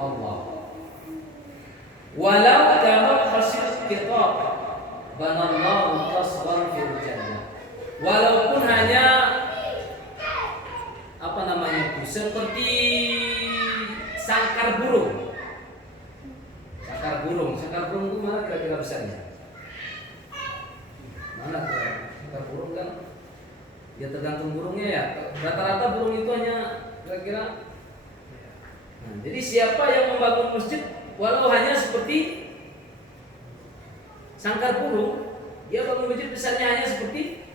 Allah. Walau kama hasil kitab banallahu qasran fil jannah. Walaupun hanya seperti sangkar burung. Sangkar burung itu mana kira-kira besarnya? Mana sangkar burung kan? Ya tergantung burungnya ya. Rata-rata burung itu hanya kira-kira. Nah, jadi siapa yang membangun masjid walau hanya seperti sangkar burung, dia bangun masjid besarnya hanya seperti,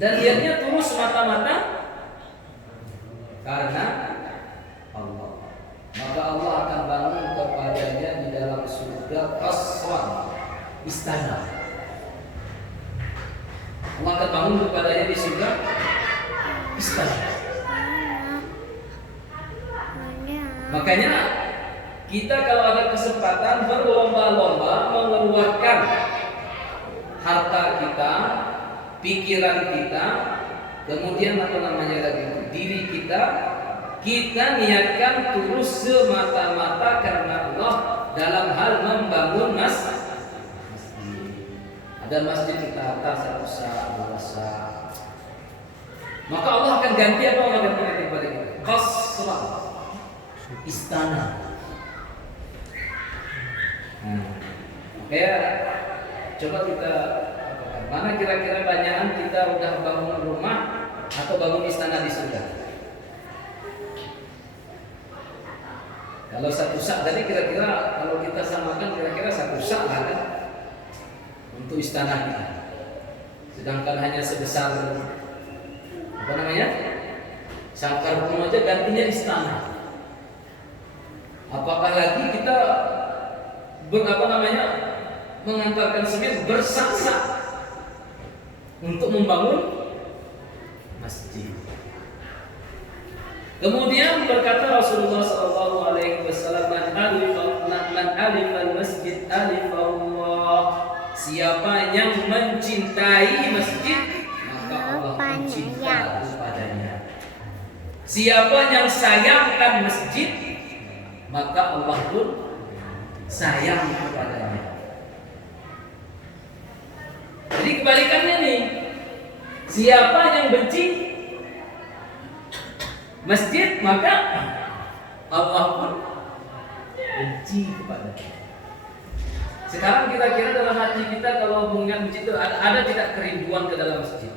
dan niatnya tulus semata-mata karena Allah, maka Allah akan bangun kepadanya di dalam surga qasran, istana. Allah akan bangun kepadanya di surga istana. Makanya kita kalau ada kesempatan berlomba-lomba mengeluarkan harta kita, pikiran kita, kemudian diri kita niatkan tulus semata-mata karena Allah dalam hal membangun masjid. Ada masjid kita atas satu sah, dua sah, maka Allah akan ganti apa? Allah akan ganti kepada kita qasran, istana. Kayak coba kita mana kira-kira banyakan kita udah bangun rumah atau bangun istana di surga? Kalau satu sak tadi kira-kira kalau kita samakan kira-kira satu sak lah kan untuk istana kita. Sedangkan hanya sebesar sangkar burung aja gantinya istana. Apakah lagi kita mengantarkan semen bersak-sak untuk membangun masjid. Kemudian berkata Rasulullah SAW, man alifal masjid alifallah. Siapa yang mencintai masjid, maka Allah mencinta kepadanya. Siapa yang sayangkan masjid, maka Allah pun sayang kepadanya. Jadi kebalikannya nih, siapa yang benci masjid, maka Allah pun benci kepadanya. Sekarang kira-kira dalam hati kita kalau mengingat masjid itu ada tidak kerinduan ke dalam masjid?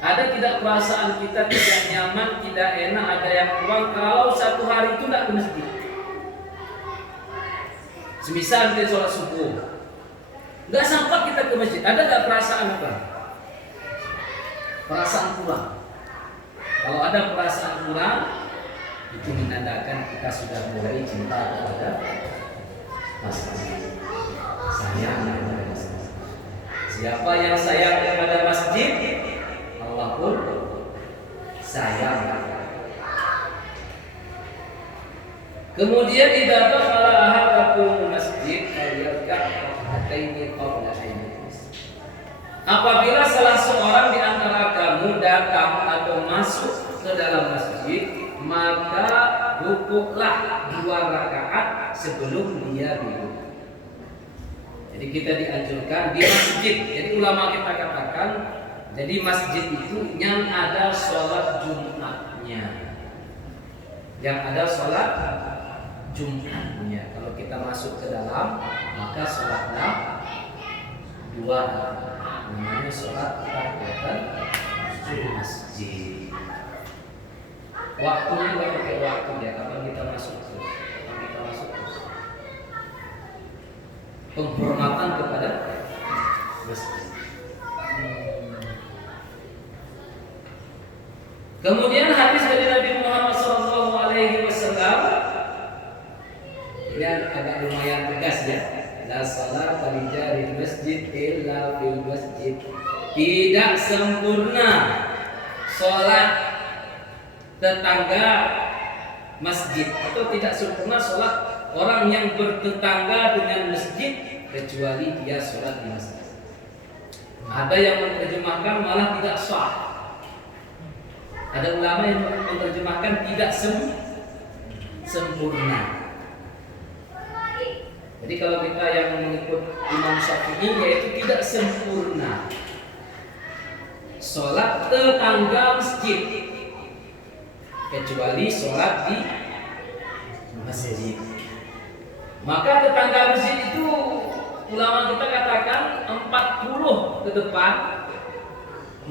Ada tidak perasaan kita tidak nyaman, tidak enak, ada yang kurang kalau satu hari itu tidak ke masjid? Semisal kita sholat subuh, nggak sempat kita ke masjid, ada nggak perasaan apa? Perasaan kurang. Kalau ada perasaan kurang, itu menandakan kita sudah mulai cinta kepada masjid. Sayang kepada masjid. Siapa yang sayang kepada masjid, Allah pun sayang. Kemudian idza dakhala ahadakum masjid falyarka' rak'ataini qabla an yajlis. Apabila salah seorang di antara kamu datang atau masuk ke dalam masjid, maka rukuklah 2 rakaat sebelum dia duduk. Jadi kita dianjurkan di masjid. Jadi ulama kita katakan, jadi masjid itu yang ada sholat Jumatnya, yang ada sholat Jumatnya. Kalau kita masuk ke dalam, maka sholatnya 2 rakaat. Namanya sholat tahiyatul masjid. Waktunya nggak pakai waktu ya, kapan kita masuk terus. Penghormatan kepada masjid. Kemudian hadis dari Nabi Muhammad SAW, ini agak lumayan tegas ya. La salata li jaril masjid illa fil masjid. Tidak sempurna sholat tetangga masjid, atau tidak sempurna sholat orang yang bertetangga dengan masjid kecuali dia sholat di masjid. Ada yang menerjemahkan malah tidak sah. Ada ulama yang menerjemahkan tidak sempurna. Jadi kalau kita yang mengikut Imam Syafi'i yaitu tidak sempurna sholat tetangga masjid, kecuali sholat di masjid. Maka tetangga masjid itu ulama kita katakan 40 ke depan,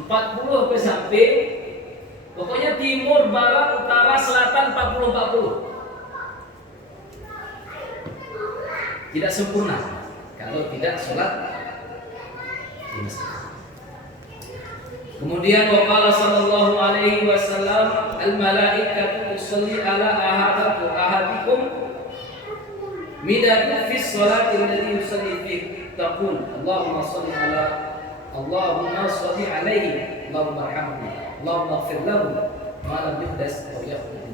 40 ke samping, pokoknya timur, barat, utara, selatan 40-40. Tidak sempurna kalau tidak sholat di masjid. Kemudian waqala sallallahu alaihi wasallam al-malaikatu tusalli ala ahadikum midatu fi sholati alladhi yusalli fi taqul Allahumma shalli alaihi Allahumma arhamhu Allahumma ighfir lahu ma lam yuhdas aw yaqul.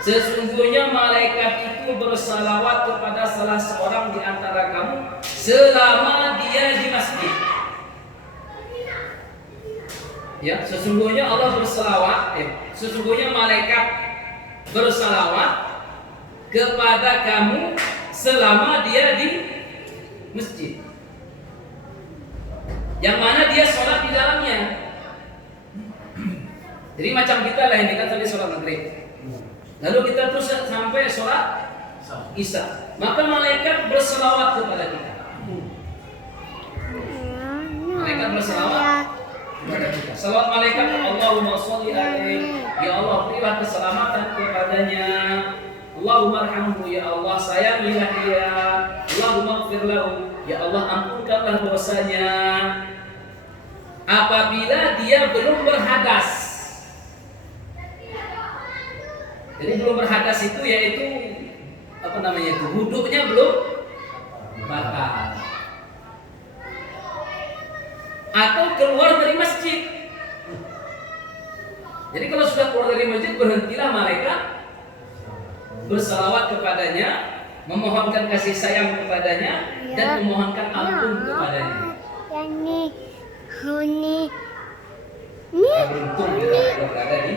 Sesungguhnya malaikat itu bersalawat kepada salah seorang di antara kamu selama dia di masjid. Ya, sesungguhnya Allah bersalawat, sesungguhnya malaikat bersalawat kepada kamu selama dia di masjid. Yang mana dia sholat di dalamnya. Jadi macam kita lah ini kan tadi sholat maghrib. Lalu kita terus sampai sholat Isya, maka malaikat berselawat kepada kita. Malaikat berselawat kepada kita. Salawat malaikat, Allahumma sholli alaihi, ya Allah berilah keselamatan kepadanya. Allahumma arhamhu, ya Allah sayangilah dia. Allahumma ighfir lahu, ya Allah ampunkanlah dosanya. Apabila dia belum berhadas. Jadi belum berhadas itu yaitu wuduknya belum batal. Atau keluar dari masjid. Jadi kalau sudah keluar dari masjid berhentilah malaikat bersalawat kepadanya, memohonkan kasih sayang kepadanya dan memohonkan ampun kepadanya. Beruntung kita berada di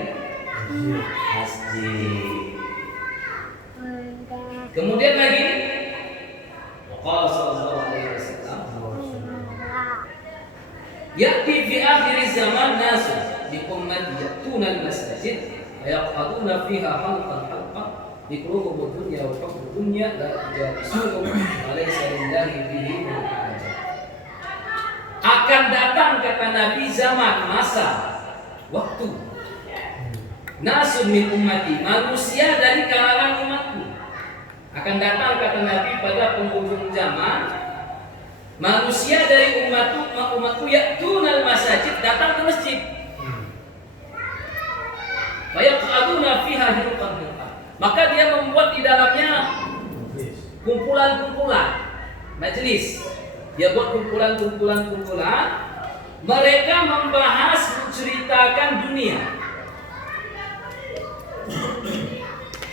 masjid. Kemudian lagi qala sallallahu alaihi wasallam ya'ti fi akhir zaman nas bi ummati ya'tuna al-masajid wa yaq'aduna fiha halqan yaqulubu dunya wa hubbu dunya la yajlisuhum wa laysa lillahi bihi hajat. Akan datang kata Nabi zaman masa waktu nasun min ummati, manusia dari kalangan umatku. Akan datang kata Nabi pada penghujung zaman, manusia dari umatku ya'tunal masajid, datang ke masjid. Wa yaq'aduna fiha hilqan. Maka dia membuat di dalamnya kumpulan-kumpulan majelis. Dia buat kumpulan-kumpulan. Mereka membahas, menceritakan dunia.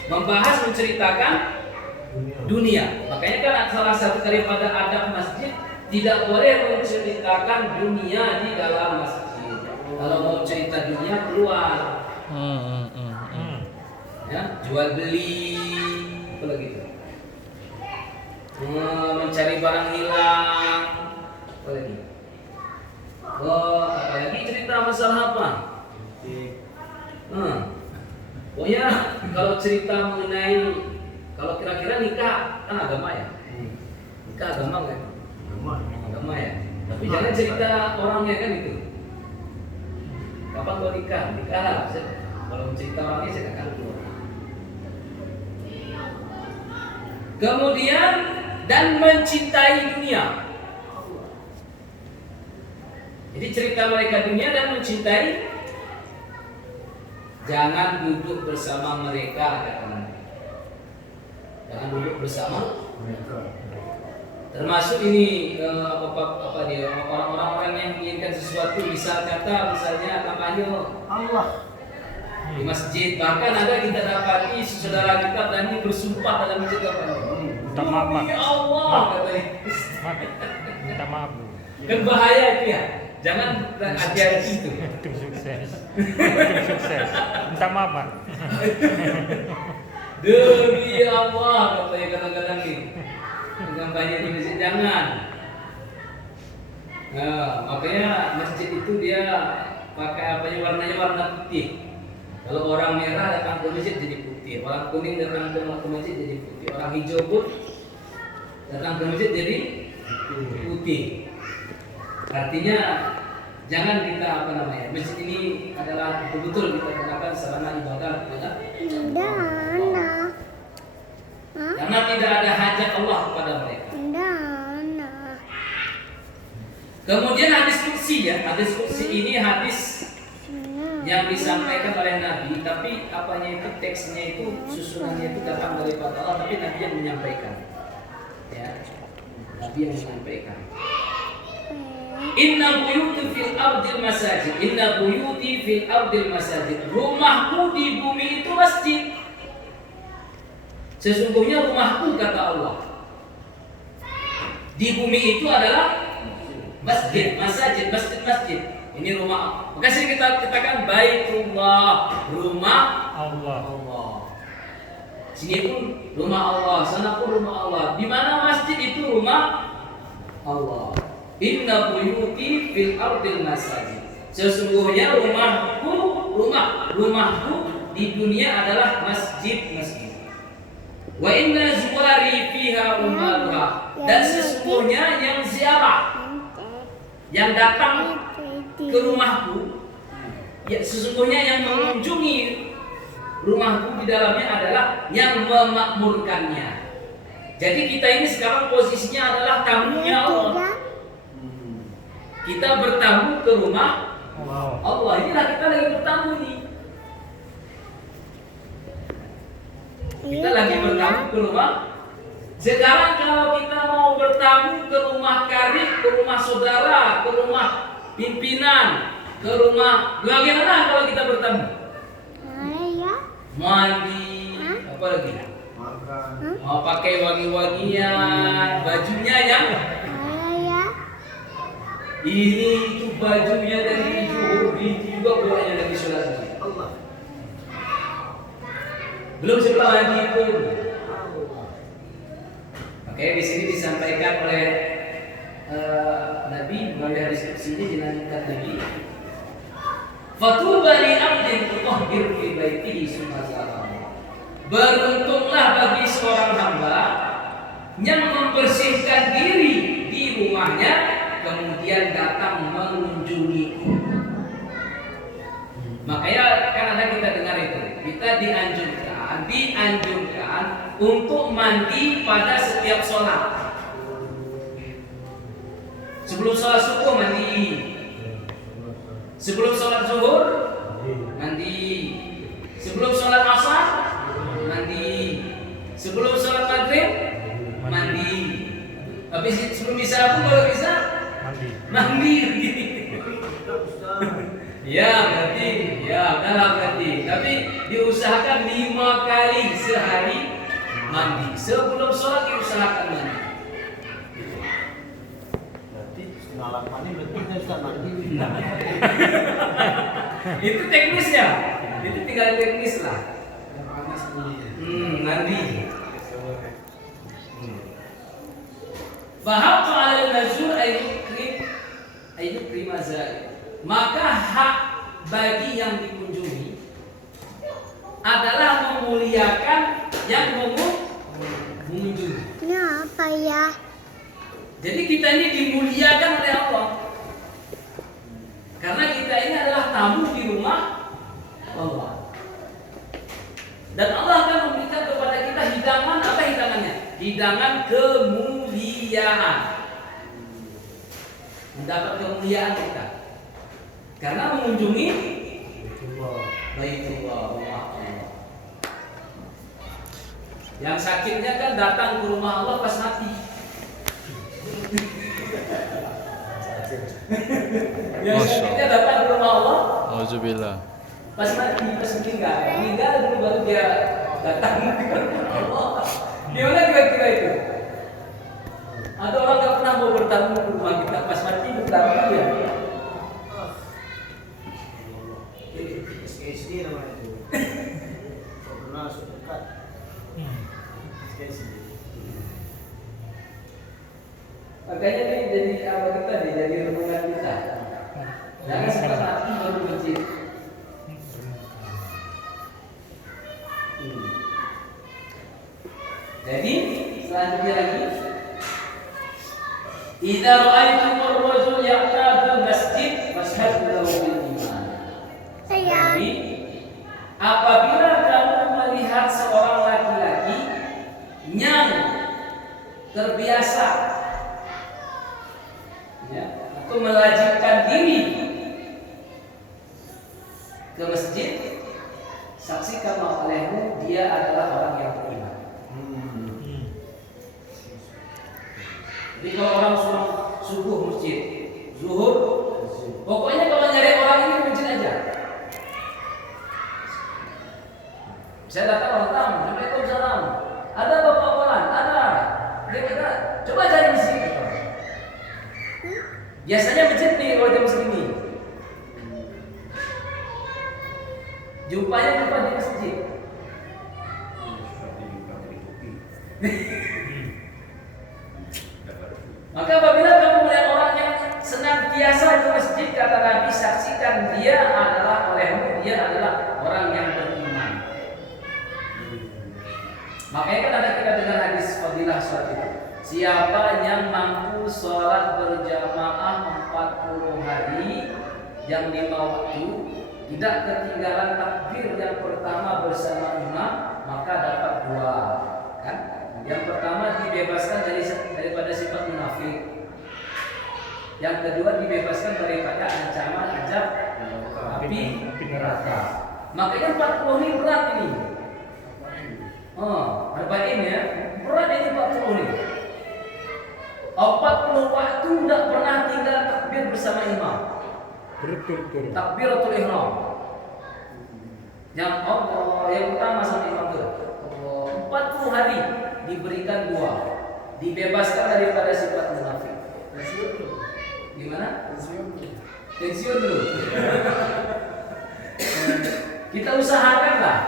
Membahas, menceritakan dunia. Makanya kan salah satu daripada adab masjid tidak boleh menceritakan dunia di dalam masjid. Kalau mau cerita dunia keluar. Ya, jual beli, apa lagi itu? Mencari barang hilang, apa lagi? Apalagi cerita masalah apa? Pokoknya kalau cerita mengenai, kalau kira-kira nikah kan agama ya, nikah agama kan? Agama ya. Tapi jangan cerita orangnya kan itu. Kapan gua nikah? Nikah. Kalau cerita orangnya saya akan keluar. Kemudian dan mencintai dunia. Jadi cerita mereka dunia dan mencintai. Jangan duduk bersama mereka, kata Nabi. Jangan duduk bersama mereka. Termasuk ini orang-orang yang menginginkan sesuatu, misalnya kampanye Allah di masjid. Bahkan ada kita dapati saudara kita berani bersumpah dalam masjid minta maaf, ya Allah, katanya. Minta maaf. Kan bahaya itu ya. Jangan ajari itu. Tim sukses. Minta maaf, Pak. Demi Allah, katanya kadang-kadang nih. Kampanye di masjid jangan. Nah, makanya masjid itu dia pakai warnanya warna putih. Kalau orang merah datang ke masjid jadi putih, orang kuning datang ke masjid jadi putih, orang hijau pun datang ke masjid jadi putih. Artinya jangan kita masjid ini adalah betul-betul kita gunakan sarana ibadah kepada Allah. Karena tidak ada hajat Allah kepada mereka. Kemudian hadis qudsi hadis qudsi ini hadis yang disampaikan oleh Nabi, tapi teksnya itu susunannya itu datang daripada Allah, tapi Nabi yang menyampaikan. Ya, Nabi yang menyampaikan. Inna buyuti fil ardil masajid. Inna buyuti fil ardil masajid. Rumahku di bumi itu masjid. Sesungguhnya rumahku, kata Allah, di bumi itu adalah masjid, masjid. Ini rumah. Maka sering kita katakan Baitullah, rumah Allah. Sini pun rumah Allah, sana pun rumah Allah. Di mana masjid itu rumah Allah. Inna buyuti fil ardil masajid. Sesungguhnya rumahku di dunia adalah masjid. Wa inna zuwari fiha umaruha. Dan sesungguhnya yang ziarah, yang datang ke rumahku, ya sesungguhnya yang mengunjungi rumahku di dalamnya adalah yang memakmurkannya. Jadi kita ini sekarang posisinya adalah tamunya Allah. Kita bertamu ke rumah Allah. Inilah kita lagi bertamu nih. Kita lagi bertamu ke rumah. Sekarang kalau kita mau bertamu ke rumah karib, ke rumah saudara, ke rumah pimpinan, ke rumah, bagaimana kalau kita bertamu? Mandi, apa lagi? Mau pakai wangi-wangian, bajunya yang ini itu bajunya dari Johor, juga bolanya dari Sulawesi. Belum sebelah mandi pun. Oke, di sini disampaikan oleh Nabi melalui hadis ini dilanjutkan Nabi. Fatuba li abdin tutahhir fi baitihi summa zarahu. Beruntunglah bagi seorang hamba yang membersihkan diri di rumahnya kemudian datang mengunjungiku. Makanya kan ada kita dengar itu, kita dianjurkan untuk mandi pada setiap sholat. Sebelum sholat subuh mandi, sebelum sholat zuhur mandi, sebelum sholat asar mandi, sebelum sholat maghrib mandi, habis sebelum isya pun kalau bisa mandi. Ya berarti, ya dalam berarti. Tapi diusahakan 5 kali sehari mandi. Sebelum sholat diusahakan mandi. Berarti setengah 8 ini berarti kita sudah mandi. Itu teknisnya. Itu tinggal teknis lah. Mandi. Faham soal nazur ayukrim mazal. Maka hak bagi yang dikunjungi adalah memuliakan yang mengunjungi. Ini apa ya? Jadi kita ini dimuliakan oleh Allah. Karena kita ini adalah tamu di rumah Allah. Dan Allah akan memberikan kepada kita hidangan, apa hidangannya? Hidangan kemuliaan. Mendapat kemuliaan kita. Karena mengunjungi Baitullah, rumah Allah. Yang sakitnya kan datang ke rumah Allah pas mati. Yang sakitnya datang ke rumah Allah. Alhamdulillah. Pas mati, pas meninggal dulu baru dia datang ke rumah Allah. Gimana kira-kira itu? Ada orang nggak pernah mau bertamu ke rumah kita, pas mati bertamu dia. SD namanya itu. Pernah dekat. Sekali sih. Makanya ini jadi apa kita nih, jadi renungan kita. Jangan sempat mati baru masjid. Jadi selanjutnya lagi, idza ra'aitumur rajul ya'tadul masjid fashhadu lahu bil iman. Jadi apabila kamu melihat seorang laki-laki yang terbiasa ya, atau melajimkan diri ke masjid, saksikan olehmu dia adalah orang yang beriman. Jadi kalau orang subuh masjid, zuhur, pokoknya kalau nyari orang ini masjid aja. Saya datang orang tamu, Waalaikumsalam. Ada bapak Polan, ada. Dia kata, coba cari masjid. Biasanya masjid nih kalau jam segini. Jumpa di masjid. Maka apabila kamu melihat orang yang senantiasa ke masjid, kata Nabi, saksikan dia adalah olehmu, dia adalah orang yang beriman. Makanya kan ada kita dengar hadis fadilah sholat itu. Siapa yang mampu sholat berjamaah 40 hari yang 5 waktu, tidak ketinggalan takbir yang pertama bersama imam, maka dapat 2. Kan? Yang pertama dibebaskan daripada sifat munafik. Yang kedua dibebaskan daripada ancaman azab api neraka. Makanya 40 ini berat ini. Arba'in ya, berat ini 40 ini. 40 waktu tidak pernah tinggal takbir bersama imam. Betul. Takbiratul ihram. Yang yang utama sama imam itu. 40 hari diberikan 2, dibebaskan daripada sifat munafik. Gimana? Pensiun dulu. Kita usahakan lah.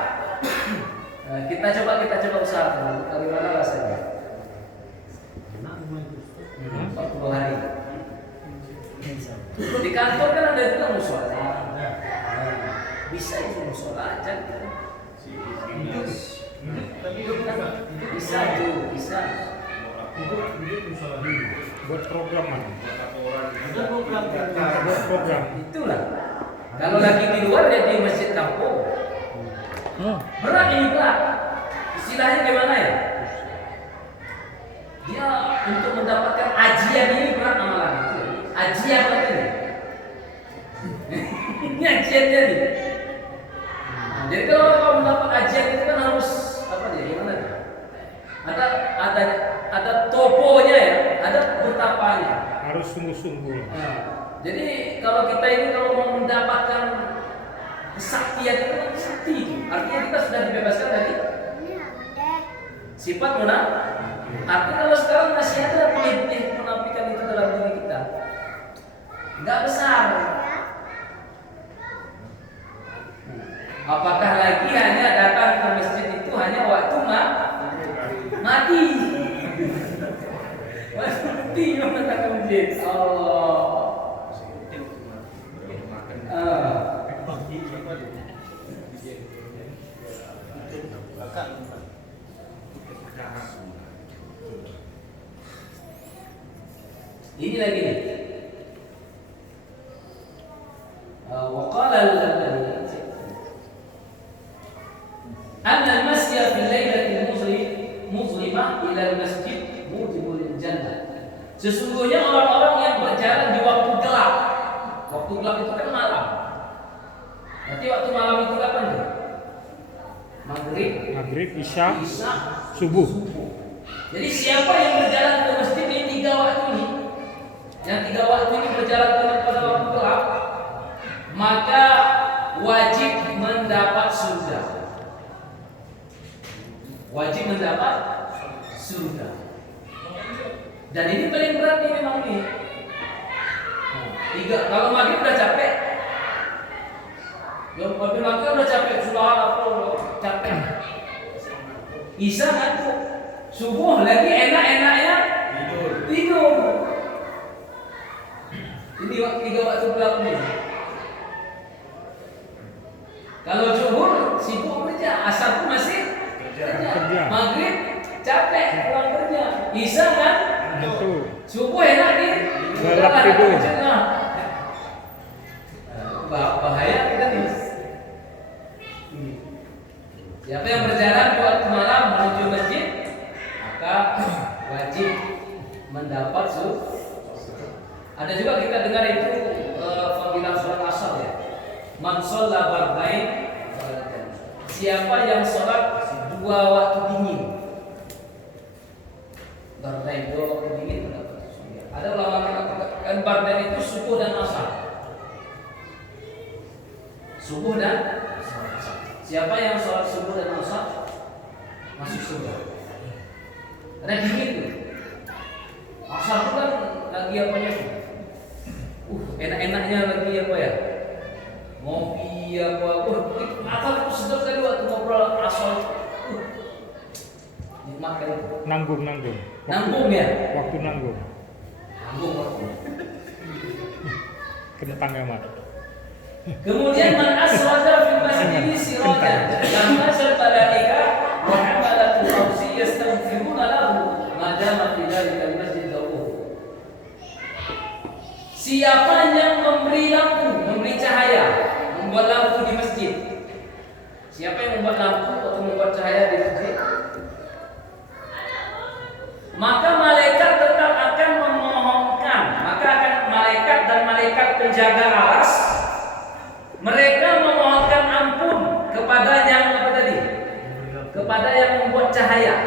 Kita coba usahakan. Bagaimana rasanya? 40 hari. Di kantor kan ada juga musola. Bisa itu musola aja. Bisa tuh, bisa. Buat program mana? Buat program. Itulah. Kalau lagi di luar dia di masjid kampung. Berat ini berat. Istilahnya gimana ya? Dia untuk mendapatkan ajian ini berat amalan itu. Ajian apa ini? Ini ajiannya nih. Jadi kalau kau mendapat ajian itu kan harus apa dia? Gimana dia? Ada toponya ya, ada betapanya. Harus sungguh-sungguh. Jadi kalau kita ini kalau mau mendapatkan kesaktian itu kan sakti itu. Artinya kita sudah dibebaskan dari sifat munafik. Artinya kalau sekarang masih ada penafikan itu dalam diri kita, nggak besar. Apakah lagi hanya datang ke masjid itu hanya waktu mati? Mati yang datang ke masjid. Ini lagi nih. Waqala anna al-masya fil lailati muzlimah ila al-masjid mujibul jannah. Sesungguhnya orang-orang yang berjalan di waktu gelap. Waktu gelap itu kan malam. Berarti waktu malam itu kapan tuh? Maghrib, Isya, subuh. Jadi siapa yang berjalan ke masjid ini 3 waktu ini, yang 3 waktu ini berjalan pada waktu gelap, maka wajib mendapat surga. Wajib mendapat surga. Dan ini paling berat nih memang nih. 3, kalau maghrib udah capek. Yang maghrib udah capek, sudah apa capek. Isya ngantuk, subuh lagi enak-enaknya tidur. Ini 3 waktu gelap nih. Kalau zuhur sibuk kerja, asar pun masih kerja. Maghrib capek pulang kerja. Isya kan? Subuh enak nih. Gelap tidur. Bahaya kita nih. Siapa yang berjalan di waktu malam menuju masjid, maka wajib mendapat subuh. Ada juga kita dengar itu panggilan sholat asar ya. Man shalla bardain, siapa yang sholat 2 waktu dingin. Bardain 2 waktu dingin mendapat surga. Ada ulama mengatakan bardain itu subuh dan asar. Subuh dan asar. Siapa yang sholat subuh dan asar masuk surga. Ada dingin tuh. Asar itu kan lagi apanya tuh? Enak-enaknya lagi apa ya? Ngopi apa? Asar itu sedap sekali waktu ngobrol asar. Nikmat kali. Nanggung. Nanggung ya? Waktu nanggung. Nanggung waktu. Kentang ya, Mat. Kemudian man asraja fil masjid sirajan lamma malaika wa hamalatu awsi yastaghfiruna lahu ma dama fi dhalika al-masjid dawuh. Siapa yang memberi lampu, memberi cahaya, membuat lampu di masjid. Siapa yang membuat lampu atau membuat cahaya di masjid? Maka malaikat tetap akan memohonkan, maka akan malaikat dan malaikat penjaga aras, mereka memohonkan ampun kepada yang apa tadi? Kepada yang membuat cahaya,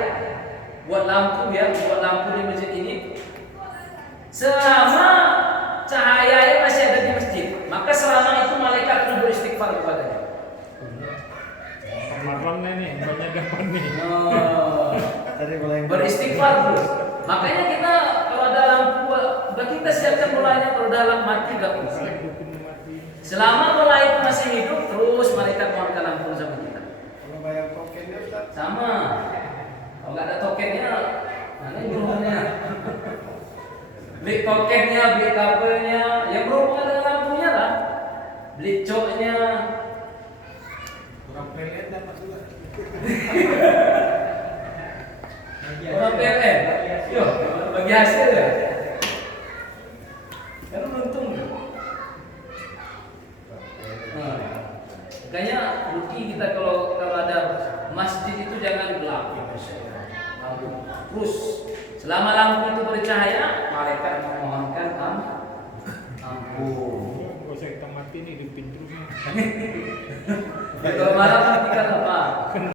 buat lampu ya, buat lampu di masjid ini. Selama cahayanya masih ada di masjid, maka selama itu malaikat perlu beristighfar kepadanya. Malam nih, banyak dapat nih. Beristighfar terus. Makanya kita kalau ada lampu, kita siapkan mulanya kalau dalam mati gak bisa. Selama mulai itu masih hidup, terus malaikat mohonkan ampun sama kita. Kalau bayar tokennya Ustaz? Sama. Kalau nggak ada tokennya, mana berhubungnya? Beli tokennya, beli kabelnya, yang berhubungan dengan lampunya lah. Beli coknya. Kurang pelet dapat juga. Orang PLN, yo bagi hasil ya. Kan untung. Makanya rugi kita kalau ada masjid itu jangan gelap. Terus selama lampu itu bercahaya, malaikat memohonkan ampun. Gak usah kita mati nih di pintu. Kalau malam kan kita apa?